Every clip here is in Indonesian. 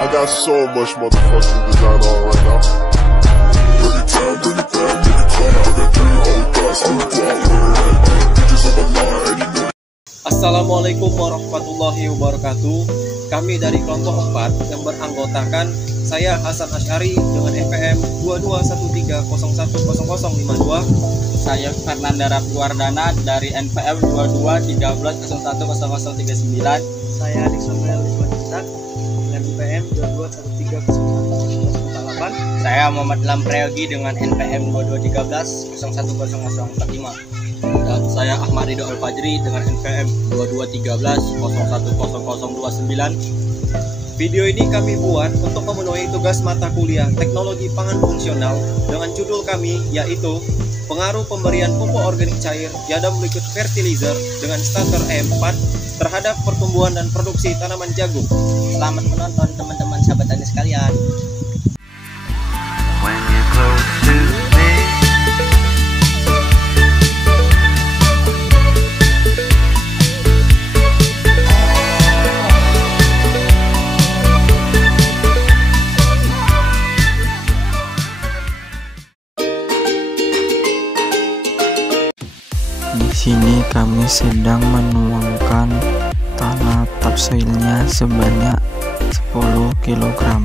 I got so much motherfucking design on right now. Bring it down, bring it down, make it clap. I got 3 old thoughts, I'm wild, bitches on my line, and you know. Assalamualaikum warahmatullahi wabarakatuh. Kami dari kelompok 4 yang beranggotakan saya Hasan Asy'ari dengan NPM 2213010052. Saya Fernanda Rafiwardana dari NPM 2213010039. Saya Adik Samuel Ismail dengan NPM 2213010048. Saya Muhammad Ilham Prayogi dengan NPM 2213010045. Dan saya Ahmad Ridho Al-Fajri dengan NPM 2213010029. Video ini kami buat untuk memenuhi tugas mata kuliah Teknologi Pangan Fungsional dengan judul kami yaitu Pengaruh Pemberian Pupuk Organik Cair Yadam Liquid Fertilizer dengan starter E4 terhadap pertumbuhan dan produksi tanaman jagung. Selamat menonton teman-teman sahabat tani sekalian. Di sini kami sedang menuangkan tanah topsoilnya sebanyak 10 kg.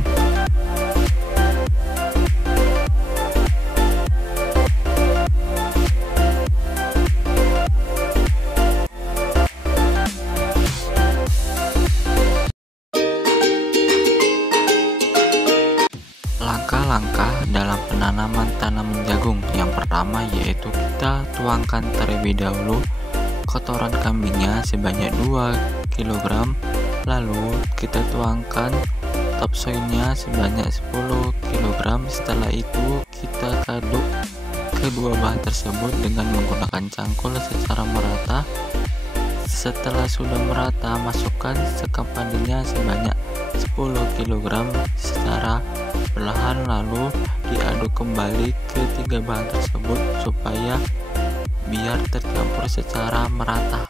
Langkah-langkah dalam penanaman tanaman jagung. Yang pertama yaitu kita tuangkan terlebih dahulu kotoran kambingnya sebanyak 2 kg. Lalu kita tuangkan topsoilnya sebanyak 10 kg. Setelah itu kita aduk kedua bahan tersebut dengan menggunakan cangkul secara merata. Setelah sudah merata, masukkan sekam padinya sebanyak 10 kg secara perlahan, lalu diaduk kembali ketiga bahan tersebut supaya biar tercampur secara merata.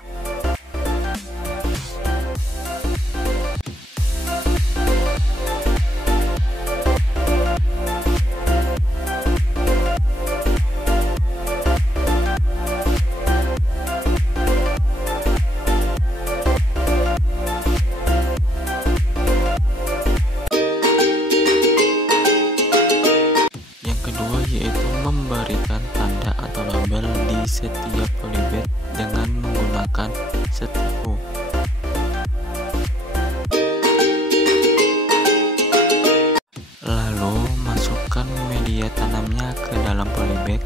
Memberikan tanda atau label di setiap polybag dengan menggunakan setipu. Lalu masukkan media tanamnya ke dalam polybag.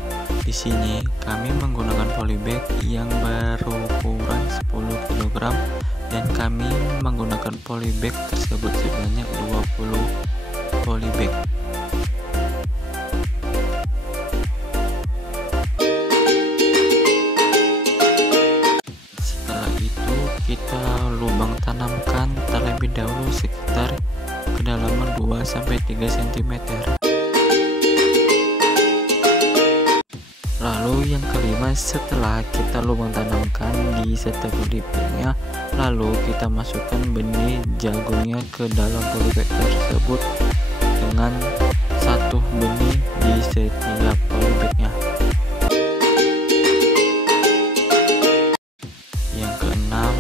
Di sini kami menggunakan polybag yang berukuran 10 kg dan kami menggunakan polybag tersebut sebanyak 20 polybag. Kita lubang tanamkan terlebih dahulu sekitar kedalaman 2-3 cm. Lalu yang kelima, setelah kita lubang tanamkan di setiap polybagnya, lalu kita masukkan benih jagungnya ke dalam polybag tersebut dengan satu benih di setiap polybagnya.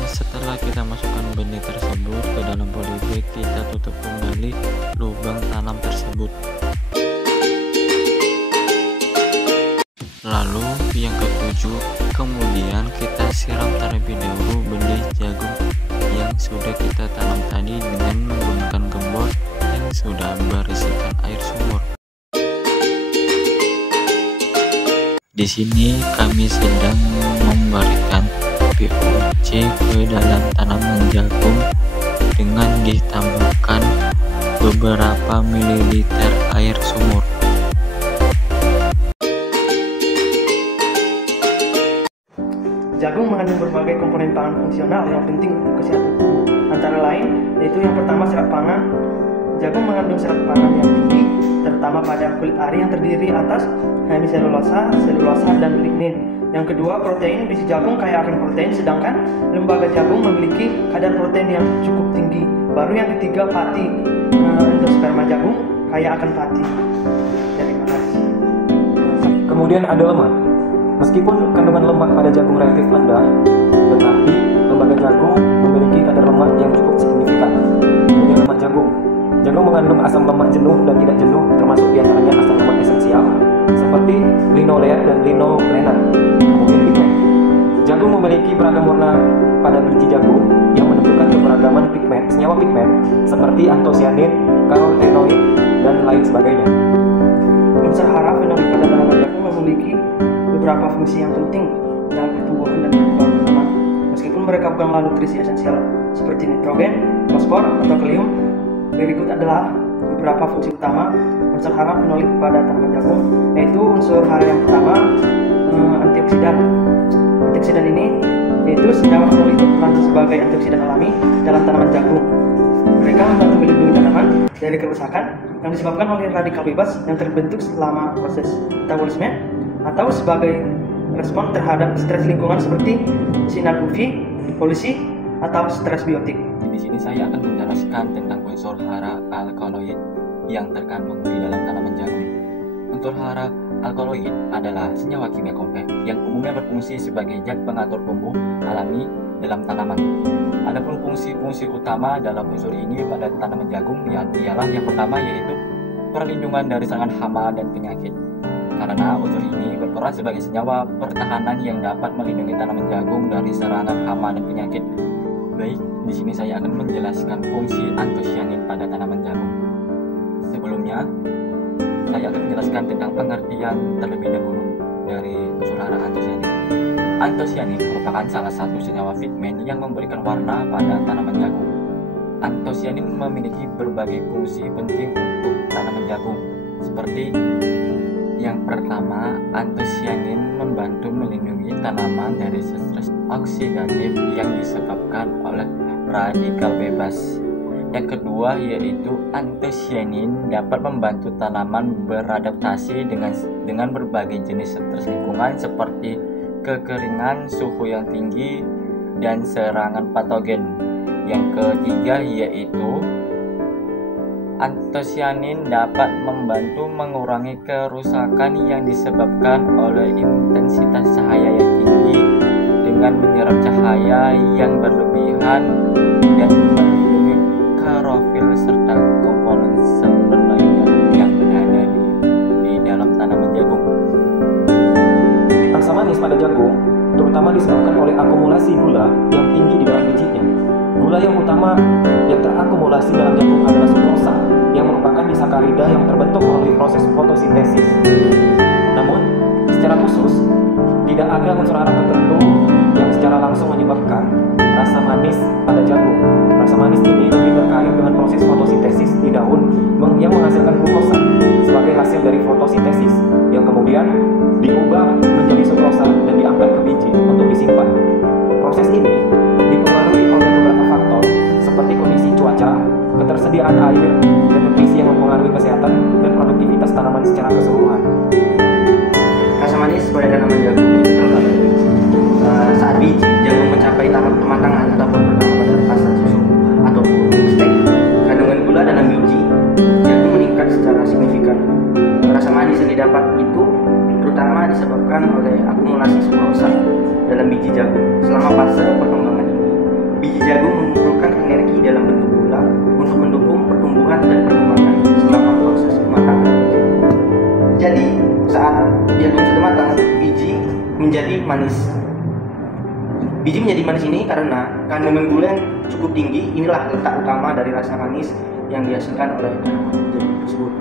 Setelah kita masukkan benih tersebut ke dalam polybag, kita tutup kembali lubang tanam tersebut. Lalu yang ketujuh, kemudian kita siram terlebih dahulu benih jagung yang sudah kita tanam tadi dengan menggunakan gembok yang sudah berisikan air sumur. Di sini kami sedang memberikan POC ke dalam tanaman jagung dengan ditambahkan beberapa mililiter air sumur. Jagung mengandung berbagai komponen pangan fungsional yang penting untuk kesehatan tubuh. Antara lain yaitu yang pertama serat pangan. Jagung mengandung serat pangan yang tinggi, terutama pada kulit ari yang terdiri atas hemiselulosa, selulosa, dan lignin. Yang kedua, protein. Biji jagung kaya akan protein, sedangkan lembaga jagung memiliki kadar protein yang cukup tinggi. Baru yang ketiga pati. Endosperma jagung kaya akan pati. Terima kasih. Kemudian ada lemak. Meskipun kandungan lemak pada jagung relatif rendah, tetapi lembaga jagung memiliki kadar lemak yang cukup signifikan. Kemudian lemak jagung. Jagung mengandung asam lemak jenuh dan tidak jenuh, termasuk diantaranya asam lemak esensial seperti linoleat dan linolenat. Kemudian pigmen. Jagung memiliki beragam warna pada biji jagung yang menunjukkan keberagaman pigmen, senyawa pigmen seperti antosianin, karotenoid, dan lain sebagainya. Unsur hara fenolik pada tanaman jagung memiliki beberapa fungsi yang penting dalam pertumbuhan dan perkembangan tanaman. Meskipun mereka bukanlah nutrisi esensial seperti nitrogen, fosfor, atau kalium, berikut adalah beberapa fungsi utama unsur hara fenolik pada tanaman jagung, yaitu unsur hara yang pertama, antioksidan. Antioksidan ini yaitu senyawa fenolik berperan sebagai antioksidan alami dalam tanaman jagung. Mereka membantu melindungi tanaman dari kerusakan yang disebabkan oleh radikal bebas yang terbentuk selama proses metabolisme atau sebagai respon terhadap stres lingkungan seperti sinar UV, polusi, atau stres biotik. Di sini saya akan menjelaskan tentang unsur hara alkaloid yang terkandung di dalam tanaman jagung. Unsur hara alkaloid adalah senyawa kimia kompleks yang umumnya berfungsi sebagai zat pengatur tumbuh alami dalam tanaman. Adapun fungsi-fungsi utama dalam unsur ini pada tanaman jagung ialah yang pertama yaitu perlindungan dari serangan hama dan penyakit. Karena unsur ini berperan sebagai senyawa pertahanan yang dapat melindungi tanaman jagung dari serangan hama dan penyakit. Baik, di sini saya akan menjelaskan fungsi antosianin pada tanaman jagung. Sebelumnya, saya akan menjelaskan tentang pengertian terlebih dahulu dari unsur hara antosianin. Antosianin merupakan salah satu senyawa pigmen yang memberikan warna pada tanaman jagung. Antosianin memiliki berbagai fungsi penting untuk tanaman jagung, seperti yang pertama, antosianin membantu melindungi tanaman dari stres oksidatif yang disebabkan oleh radikal bebas. Yang kedua yaitu antosianin dapat membantu tanaman beradaptasi dengan berbagai jenis stres lingkungan seperti kekeringan, suhu yang tinggi, dan serangan patogen. Yang ketiga yaitu antosianin dapat membantu mengurangi kerusakan yang disebabkan oleh intensitas cahaya yang tinggi dengan menyerap cahaya yang berlebihan dan melindungi klorofil serta komponen seluler lainnya yang berada di dalam tanaman jagung. Rasa manis pada jagung terutama disebabkan oleh akumulasi gula yang tinggi di dalam bijinya. Gula yang utama yang terakumulasi dalam jagung adalah sukrosa, yang merupakan disakarida yang terbentuk melalui proses fotosintesis. Namun, secara khusus, tidak ada unsur hara tertentu yang secara langsung menyebabkan rasa manis pada jagung. Rasa manis ini lebih terkait dengan proses fotosintesis di daun yang menghasilkan glukosa sebagai hasil dari fotosintesis, yang kemudian diubah menjadi sukrosa dan diangkat ke biji untuk disimpan. Proses ini dipengaruhi oleh beberapa faktor seperti kondisi cuaca, ketersediaan air, dan nutrisi yang mempengaruhi kesehatan dan produktivitas tanaman secara keseluruhan. Rasa manis pada tanaman jagung itu terlihat saat biji jagung mencapai tahap kematangan ataupun bernama pada fase susu ataupun mixtake. Kandungan gula dalam biji jagung meningkat secara signifikan. Rasa manis yang didapat itu terutama disebabkan oleh akumulasi sukrosa dalam biji jagung. Selama fase perkembangan ini, biji jagung mengumpulkan energi dalam bentuk gula untuk mendukung pertumbuhan dan perkembangan selama proses kematangan. Jadi, saat jagung sudah matang, biji menjadi manis. Biji menjadi manis ini karena kandungan gula yang cukup tinggi. Inilah letak utama dari rasa manis yang dihasilkan oleh tanaman jagung tersebut.